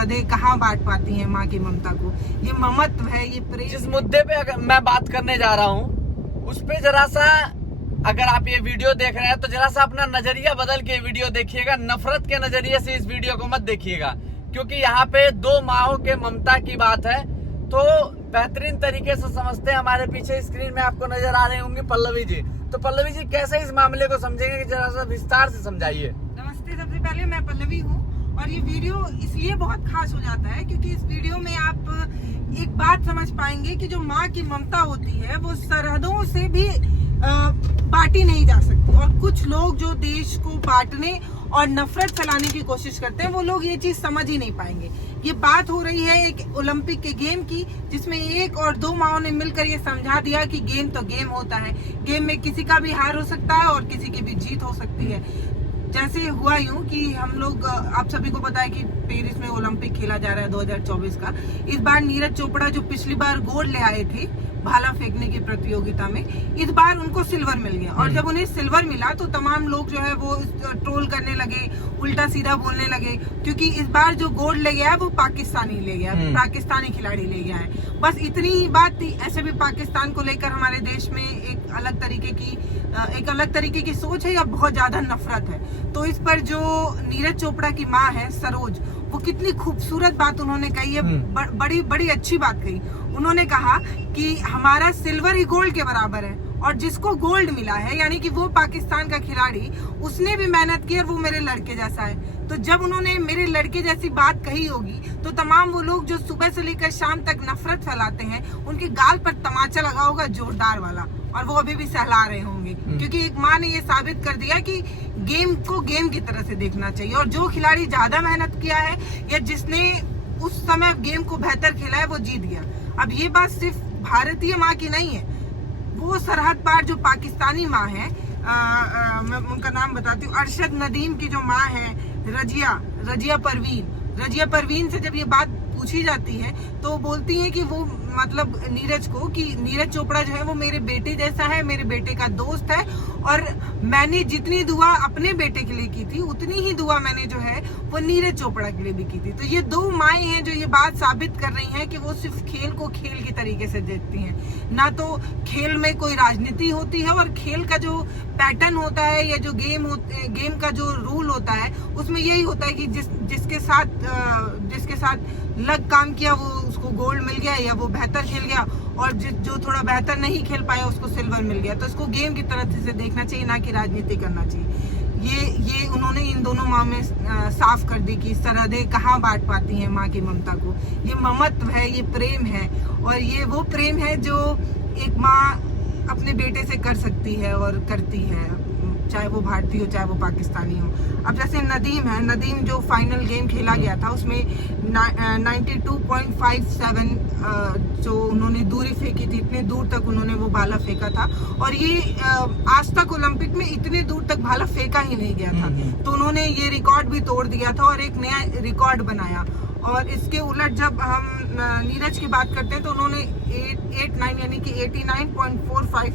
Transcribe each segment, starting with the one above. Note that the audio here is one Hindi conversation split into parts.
सरहदें कहाँ बांट पाती हैं माँ की ममता को। ये ममत्व है, ये प्रेम। जिस मुद्दे पे अगर मैं बात करने जा रहा हूँ उस पे जरा सा, अगर आप ये वीडियो देख रहे हैं तो जरा सा अपना नजरिया बदल के वीडियो देखिएगा। नफरत के नजरिए से इस वीडियो को मत देखिएगा, क्योंकि यहाँ पे दो माओं के ममता की बात है। तो बेहतरीन तरीके से समझते हैं। हमारे पीछे स्क्रीन में आपको नजर आ रहे होंगे पल्लवी जी। तो पल्लवी जी कैसे इस मामले को समझेंगे कि जरा सा विस्तार से समझाइए। नमस्ते, सबसे पहले मैं पल्लवी हूँ और ये वीडियो इसलिए बहुत खास हो जाता है क्योंकि इस वीडियो में आप एक बात समझ पाएंगे कि जो माँ की ममता होती है वो सरहदों से भी बांटी नहीं जा सकती। और कुछ लोग जो देश को बांटने और नफरत फैलाने की कोशिश करते हैं वो लोग ये चीज समझ ही नहीं पाएंगे। ये बात हो रही है एक ओलंपिक के गेम की, जिसमें एक और दो माओं ने मिलकर ये समझा दिया कि गेम तो गेम होता है, गेम में किसी का भी हार हो सकता है और किसी की भी जीत हो सकती है। जैसे हुआ यूं कि हम लोग, आप सभी को पता है कि पेरिस में ओलंपिक खेला जा रहा है 2024 का। इस बार नीरज चोपड़ा जो पिछली बार गोल्ड ले आए थे भाला फेंकने की प्रतियोगिता में, इस बार उनको सिल्वर मिल गया। और जब उन्हें सिल्वर मिला तो तमाम लोग जो है वो ट्रोल करने लगे, उल्टा सीधा बोलने लगे, क्योंकि इस बार जो गोल्ड ले गया है वो पाकिस्तानी ले गया, पाकिस्तानी खिलाड़ी ले गया है। बस इतनी ही बात थी। ऐसे भी पाकिस्तान को लेकर हमारे देश में एक अलग तरीके की सोच है या बहुत ज्यादा नफरत है। तो इस पर जो नीरज चोपड़ा की माँ है सरोज, वो कितनी खूबसूरत बात उन्होंने कही है, बड़ी अच्छी बात कही। उन्होंने कहा कि हमारा सिल्वर ही गोल्ड के बराबर है और जिसको गोल्ड मिला है यानी कि वो पाकिस्तान का खिलाड़ी, उसने भी मेहनत की और वो मेरे लड़के जैसा है। तो जब उन्होंने मेरे लड़के जैसी बात कही होगी तो तमाम वो लोग जो सुबह से लेकर शाम तक नफरत फैलाते हैं, उनके गाल पर तमाचा लगा होगा जोरदार वाला, और वो अभी भी सहला रहे होंगे। क्योंकि एक माँ ने ये साबित कर दिया कि गेम को गेम की तरह से देखना चाहिए और जो खिलाड़ी ज्यादा मेहनत किया है या जिसने उस समय गेम को बेहतर खेला है वो जीत गया। अब ये बात सिर्फ भारतीय माँ की नहीं है, वो सरहद पार जो पाकिस्तानी माँ है, मैं उनका नाम बताती हूँ, अरशद नदीम की जो माँ है रजिया परवीन से जब ये बात पूछी जाती है तो बोलती है कि वो मतलब नीरज को कि नीरज चोपड़ा जो है वो मेरे बेटे जैसा है, मेरे बेटे का दोस्त है और मैंने जितनी दुआ अपने बेटे के लिए की थी उतनी ही दुआ मैंने जो है वो नीरज चोपड़ा के लिए भी की थी। तो ये दो माएँ हैं जो ये बात साबित कर रही हैं कि वो सिर्फ खेल को खेल की तरीके से देखती हैं, ना तो खेल में कोई राजनीति होती है। और खेल का जो पैटर्न होता है या जो गेम का जो रूल होता है उसमें यही होता है कि जिसके साथ लग काम किया वो उसको गोल्ड मिल गया या वो बेहतर खेल गया, और जो थोड़ा बेहतर नहीं खेल पाया उसको सिल्वर मिल गया। तो इसको गेम की तरह से देखना चाहिए, ना कि राजनीति करना चाहिए। ये उन्होंने इन दोनों माह में साफ कर दी कि सरहदें कहाँ बांट पाती हैं माँ की ममता को। ये ममत्व है, ये प्रेम है, और ये वो प्रेम है जो एक माँ अपने बेटे से कर सकती है और करती है, चाहे वो भारतीय हो चाहे वो पाकिस्तानी हो। अब जैसे नदीम जो फाइनल गेम खेला गया था उसमें 92.57 जो उन्होंने दूरी फेंकी थी, इतने दूर तक उन्होंने वो भाला फेंका था। और ये आज तक ओलंपिक में इतने दूर तक भाला फेंका ही नहीं गया था। तो उन्होंने ये रिकॉर्ड भी तोड़ दिया था और एक नया रिकॉर्ड बनाया। और इसके उलट जब हम नीरज की बात करते हैं तो उन्होंने 89 यानी कि 89.45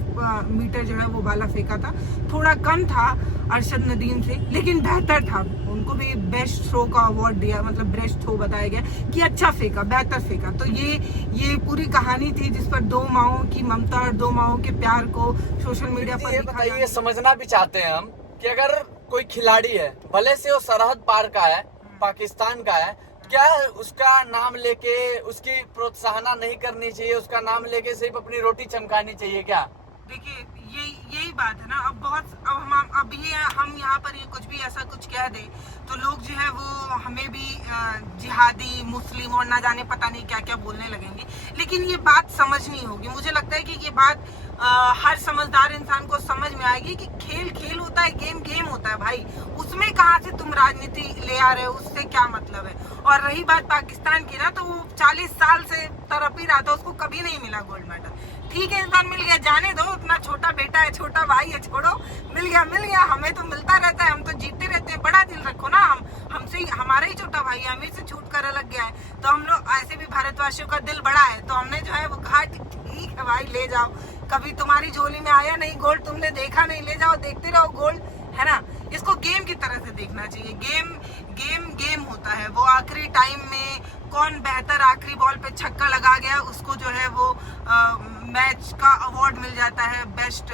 मीटर जो है वो भाला फेंका था। थोड़ा कम था अरशद नदीम से, लेकिन बेहतर था। उनको भी बेस्ट थ्रो का अवार्ड दिया, मतलब बेस्ट थ्रो बताया गया कि अच्छा फेंका, बेहतर फेंका। तो ये पूरी कहानी थी जिस पर दो माओं की ममता और दो माओं के प्यार को सोशल मीडिया पर बताइए। समझना भी चाहते हैं हम कि अगर कोई खिलाड़ी है, भले से वो सरहद पार का है, पाकिस्तान का है, क्या उसका नाम लेके उसकी प्रोत्साहन नहीं करनी चाहिए? उसका नाम लेके सिर्फ अपनी रोटी चमकानी चाहिए क्या? देखिए यही बात है ना। अब हम यहाँ पर ये कुछ भी ऐसा कुछ कह दे तो लोग जो है वो हमें भी जिहादी, मुस्लिम और ना जाने पता नहीं क्या क्या बोलने लगेंगे। लेकिन ये बात समझनी होगी। मुझे लगता है कि ये बात हर समझदार इंसान को समझ में आएगी कि खेल होता है, गेम होता है भाई। उसमें कहाँ से तुम राजनीति ले आ रहे हो, उससे क्या मतलब है। और रही बात पाकिस्तान की ना, तो वो 40 साल से तड़प ही रहा था, उसको कभी नहीं मिला गोल्ड मेडल। ठीक है, इंसान मिल गया, जाने दो, अपना छोटा बेटा है, छोटा भाई है, छोड़ो, मिल गया। हमें तो मिलता रहता है, हम तो जीतते रहते हैं। बड़ा दिल रखो ना, हमसे हमारा ही छोटा भाई है, हमें से छूट कर अलग गया है। तो हम लोग ऐसे भी भारतवासियों का दिल बड़ा है, तो हमने जो है वो कहा ठीक है भाई ले जाओ, कभी तुम्हारी झोली में आया नहीं गोल्ड, तुमने देखा नहीं, ले जाओ, देखते रहो गोल्ड, है ना। इसको गेम की तरह से देखना चाहिए। गेम होता है, वो आखिरी टाइम में कौन बेहतर आखिरी बॉल पे छक्का लगा गया उसको जो है वो मैच का अवार्ड मिल जाता है, बेस्ट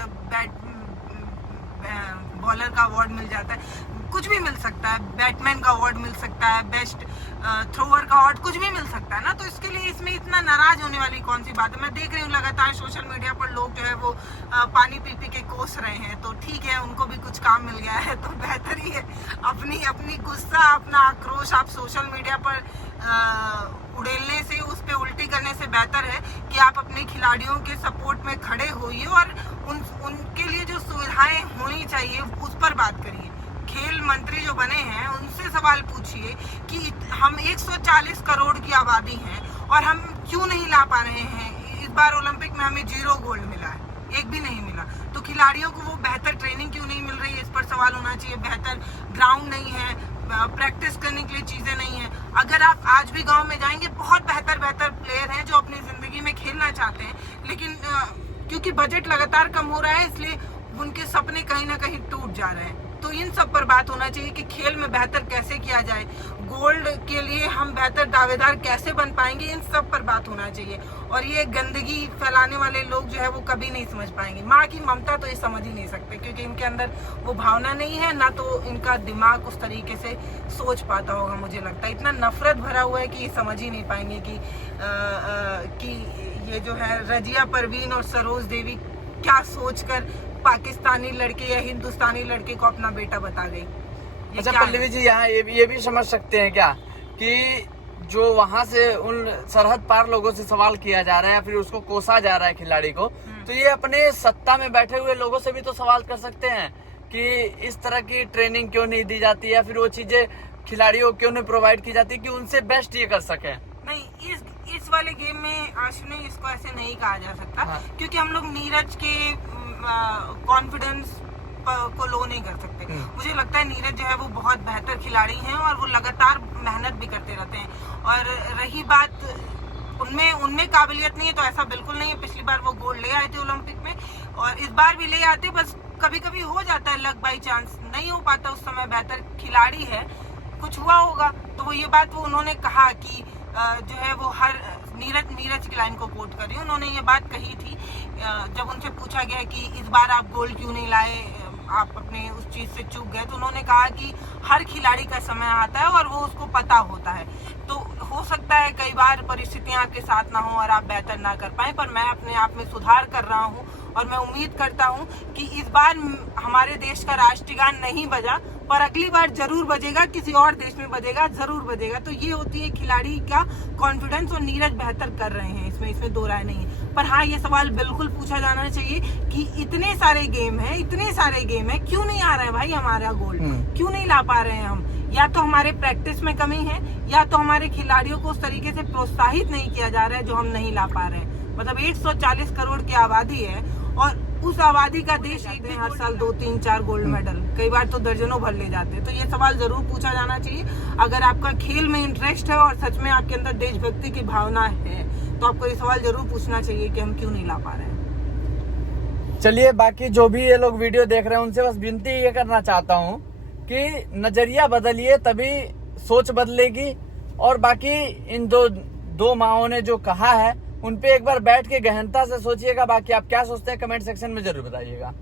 बॉलर का अवार्ड मिल जाता है, कुछ भी मिल सकता है, बैटमैन का अवार्ड मिल सकता है, बेस्ट थ्रोअर का अवार्ड, कुछ भी मिल सकता है ना। तो इसके लिए इसमें इतना नाराज होने वाली कौन सी बात है। मैं देख रही हूँ लगातार सोशल मीडिया पर लोग जो है वो पानी पी पी के कोस रहे हैं, तो ठीक है, उनको भी कुछ काम मिल गया है तो बेहतर ही है। अपनी गुस्सा, अपना आक्रोश आप सोशल मीडिया पर उड़ेलने से, उस पे उल्टी करने से बेहतर है कि आप अपने खिलाड़ियों के सपोर्ट में खड़े होइए और उनके लिए जो सुविधाएं होनी चाहिए उस पर बात करिए। खेल मंत्री जो बने हैं उनसे सवाल पूछिए कि हम 140 करोड़ की आबादी हैं और हम क्यों नहीं ला पा रहे हैं। इस बार ओलंपिक में हमें 0 गोल्ड मिला है, एक भी नहीं मिला। तो खिलाड़ियों को वो बेहतर ट्रेनिंग क्यों नहीं मिल रही है, इस पर सवाल होना चाहिए। बेहतर ग्राउंड नहीं है, प्रैक्टिस करने के लिए चीजें नहीं है। अगर आप आज भी गांव में जाएंगे, बहुत बेहतर प्लेयर हैं जो अपनी जिंदगी में खेलना चाहते हैं, लेकिन क्योंकि बजट लगातार कम हो रहा है इसलिए उनके सपने कहीं ना कहीं टूट जा रहे हैं। तो इन सब पर बात होना चाहिए कि खेल में बेहतर कैसे किया जाए, गोल्ड के लिए हम बेहतर दावेदार कैसे बन पाएंगे, इन सब पर बात होना चाहिए। और ये गंदगी फैलाने वाले लोग जो है वो कभी नहीं समझ पाएंगे। माँ की ममता तो ये समझ ही नहीं सकते, क्योंकि इनके अंदर वो भावना नहीं है, ना तो इनका दिमाग उस तरीके से सोच पाता होगा। मुझे लगता है इतना नफरत भरा हुआ है कि ये समझ ही नहीं पाएंगे कि ये जो है रजिया परवीन और सरोज देवी क्या सोचकर पाकिस्तानी लड़के या हिंदुस्तानी लड़के को अपना बेटा बता गई। अच्छा पल्लवी जी, यहाँ ये भी समझ सकते हैं क्या कि जो वहां से उन सरहद पार लोगों से सवाल किया जा रहा है या फिर उसको कोसा जा रहा है खिलाड़ी को, तो ये अपने सत्ता में बैठे हुए लोगों से भी तो सवाल कर सकते हैं कि इस तरह की ट्रेनिंग क्यों नहीं दी जाती है या फिर वो चीजें खिलाड़ियों को क्यों नहीं प्रोवाइड की जाती कि उनसे बेस्ट ये कर सके। नहीं, इस वाले गेम में आशुनी इसको ऐसे नहीं कहा जा सकता। हाँ। क्योंकि हम लोग नीरज के कॉन्फिडेंस को लो नहीं कर सकते। मुझे लगता है नीरज जो है वो बहुत बेहतर खिलाड़ी हैं और वो लगातार मेहनत भी करते रहते हैं। और रही बात उनमें काबिलियत नहीं है तो ऐसा बिल्कुल नहीं है। पिछली बार वो गोल्ड ले आए थे ओलंपिक में और इस बार भी ले आते, बस कभी कभी हो जाता है लक बाई चांस, नहीं हो पाता उस समय। बेहतर खिलाड़ी है, कुछ हुआ होगा। तो वो ये बात वो उन्होंने कहा कि जो है वो हर नीरज की लाइन को कोट कर रही हूँ, उन्होंने ये बात कही थी जब उनसे पूछा गया कि इस बार आप गोल्ड क्यों नहीं लाए, आप अपने उस चीज से चूक गए। तो उन्होंने कहा कि हर खिलाड़ी का समय आता है और वो उसको पता होता है। तो हो सकता है कई बार परिस्थितियां आपके साथ ना हो और आप बेहतर ना कर पाए, पर मैं अपने आप में सुधार कर रहा हूँ और मैं उम्मीद करता हूँ कि इस बार हमारे देश का राष्ट्रगान नहीं बजा, पर अगली बार जरूर बजेगा, किसी और देश में बजेगा, जरूर बजेगा। तो ये होती है खिलाड़ी का कॉन्फिडेंस और नीरज बेहतर कर रहे हैं, इसमें दो राय नहीं है। पर हाँ, ये सवाल बिल्कुल पूछा जाना चाहिए कि इतने सारे गेम है, क्यों नहीं आ रहा है भाई हमारा गोल्ड, क्यों नहीं ला पा रहे हैं हम? या तो हमारे प्रैक्टिस में कमी है या तो हमारे खिलाड़ियों को उस तरीके से प्रोत्साहित नहीं किया जा रहा है जो हम नहीं ला पा रहे हैं। मतलब 140 करोड़ की आबादी है और उस आबादी का देश एक दिन हर साल 2, 3, 4 गोल्ड मेडल, कई बार तो दर्जनों भर ले जाते हैं। तो ये सवाल जरूर पूछा जाना चाहिए। अगर आपका खेल में इंटरेस्ट है और सच में आपके अंदर देशभक्ति की भावना है तो आपको ये सवाल जरूर पूछना चाहिए कि हम क्यों नहीं ला पा रहे हैं। चलिए, बाकी जो भी ये लोग वीडियो देख रहे हैं उनसे बस विनती ये करना चाहता हूँ कि नजरिया बदलिए, तभी सोच बदलेगी। और बाकी इन दो माओं ने जो कहा है उन पे एक बार बैठ के गहनता से सोचिएगा। बाकी आप क्या सोचते हैं कमेंट सेक्शन में जरूर बताइएगा।